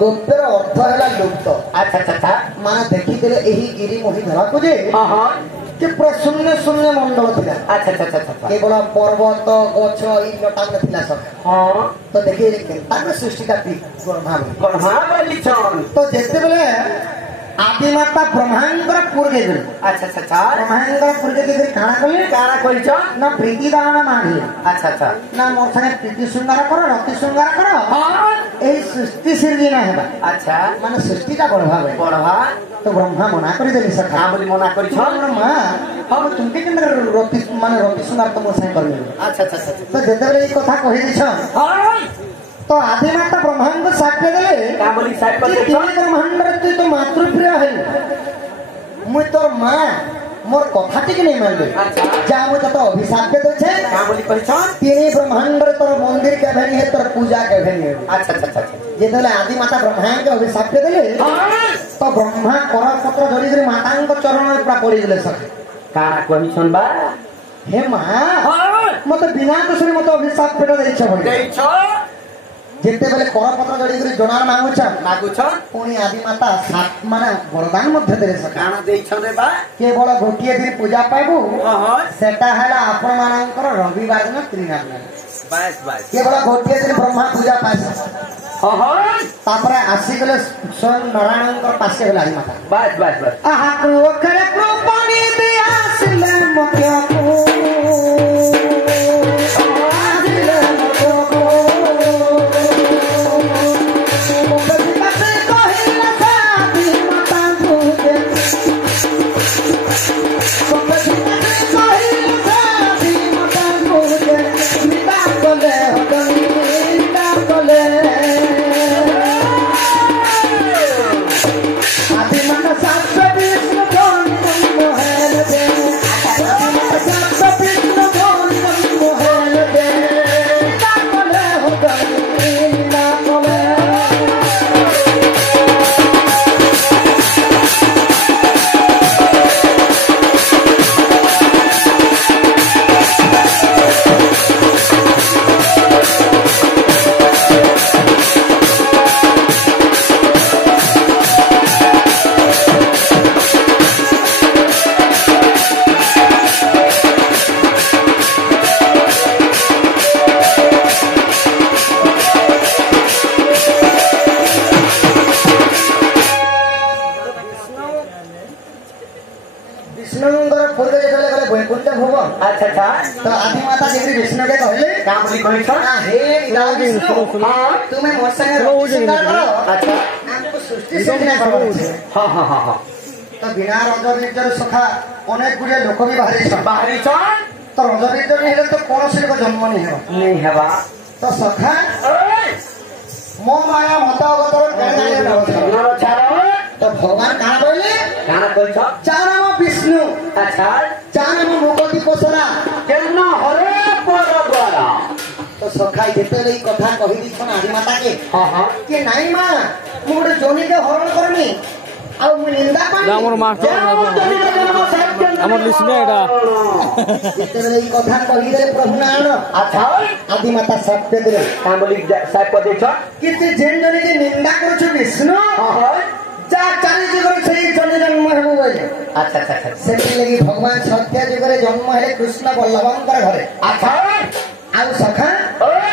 गोप्तर अर्थ है लुप्त। अच्छा अच्छा अच्छा माने देखिले एही गिरी मोहि धरा को जे हाँ हाँ कि पूरा शून्य शून्य मंडल थिला। अच्छा अच्छा अच्छा अच्छा केवल पर्वत गछ ई लटा थिला सब। हाँ तो देखिए ताके सृष्टि का ब्रह्मा हाँ बोली छन तो जेते बेले आदि माता ब्रह्मांडर पुर गए अच्छा अच्छा अच्छा ब्रह्मांडर पुर गए काना कले कारा कहि छन ना प्रीति दान मांगे अच्छा अच्छा ना मोर संगे प्रीति श्रृंगार करो रति श्रृंगार करो हाँ एही सृष्टि सृजना हेबा अच्छा माने सृष्टि का बढ़वा बढ़वा तो ब्रह्मा मना कर देली सखा हाँ बोली मना करि छन ब्रह्मा हम तुमके केंद्र रति माने रति श्रृंगार तो मोर संगे करले अच्छा अच्छा अच्छा तो जेते बेले ई कथा कहि दिछ हाँ तो आदि माता ब्रह्मांड को साक्ष्य देले का बोली साइड पर कि तुम ब्रह्मांड तू तो मातृप्रिय है मुई तोर मां मोर कथा टिक नहीं मानबे अच्छा जा मु तो अभिशाप दे छे का बोली कहि छन तीन ब्रह्मांड तोर मंदिर के भेनी है तोर पूजा के भेनी है अच्छा अच्छा अच्छा जे देले आदि माता ब्रह्मांड के अभिशाप देले तो ब्रह्मा कर पत्र धरि धरि माता को चरण में पूरा पड़ी गेले सके कारा कहि छन बा हे मां हाँ मते बिना दोषरे मते अभिशाप पेट देछ भई देइ छ जेते बेले कर पत्र धरि धरि जोनार मांगु छ मागु छन पुणी आदि माता सात माने वरदान मध्य देले सके काना देइ छन रे बा केवल गोटिए दिन पूजा पाइबू हाँ सेटा है आपण मानकर रविवार दिन त्रिनाथ बस बस केवल गोटिए दिन ब्रह्मा पूजा पाइस हाँ हाँ तापरे आसी गले स्वयं नारायण पासे गला माता बस बस बस आहा को करे पानी दिया सिले मक्या को अच्छा अच्छा तो आदि माता जी विष्णु के कहले का बोली कहि छन हे विष्णु हाँ तुम्हें मोर संगे श्रृंगार करो अच्छा हमको सृष्टि सृजना करबो हाँ हाँ हाँ हाँ तो बिना रजबीजर सखा अनेक गुड़े लोक भी बाहरी छन बाहरी छन तो रजबीजर नहीं हेले तो कौन से को जन्म नहीं हो नहीं हेबा तो सखा मो माया मता अवतार कहनाले नर छारो तो भगवान कहां बोले काना कहि छ चारम विष्णु अच्छा चारम मुगति कोसरा केन हरे पर द्वारा तो सखाई देते लई कथा कहि दी छन आदि माता के हाँ हाँ कि नाही मां मु गोटे जोनी के हरण करनी आ मु निंदा पानी हमर मास्टर हमर लिसने एटा देते लई कथा कहि दे प्रभु नारायण अच्छा आदि माता सत्य दे का बोली साइड पर देइ छ कि ते जेन जने के निंदा करू छ विष्णु हाँ हाँ जा चाली जुगर से जने जन्म हेबो बोले अच्छा अच्छा अच्छा सेति लगी भगवान सत्य जुगर जन्म हेले कृष्ण बल्लभंकर घरे अच्छा आउ सखा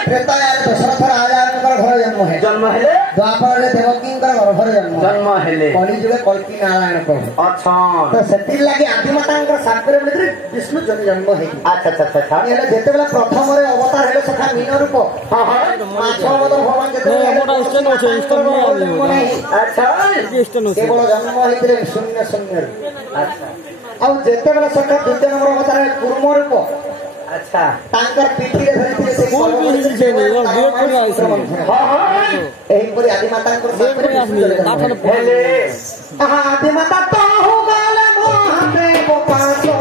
त्रेतायार दशरथ राजांकर घर जन्म हेले द्वापर रे देवकींकर घर जन्म हेले कली जुगे कल्की नारायण प्रभु अच्छा तो सेति लगी आदि मातांकर साकरे बोले विष्णु जन्म हे अच्छा अच्छा अच्छा हेले जेते बेला प्रथम रे अवतार हेले सखा मीन रूप हाँ हाँ माछ मदन भगवान जेते मोटा स्टैंड होचे स्टैंड अच्छा केवल जन्म हेले शून्य शून्य अच्छा आउ जेते बेला सखा द्वितीय नंबर अवतार कूर्म रूप अच्छा तांकर पिठी रे धरिथिले से कोन भी हिल छै ने देख पुरा आइसे हाँ हाँ एही परि आदि मातांकर साकरे आठन हेले आदि माता तो हो गले मोहते बोपासो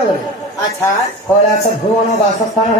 করে গেলে আচ্ছা কইলাস ভুবন বাসস্থান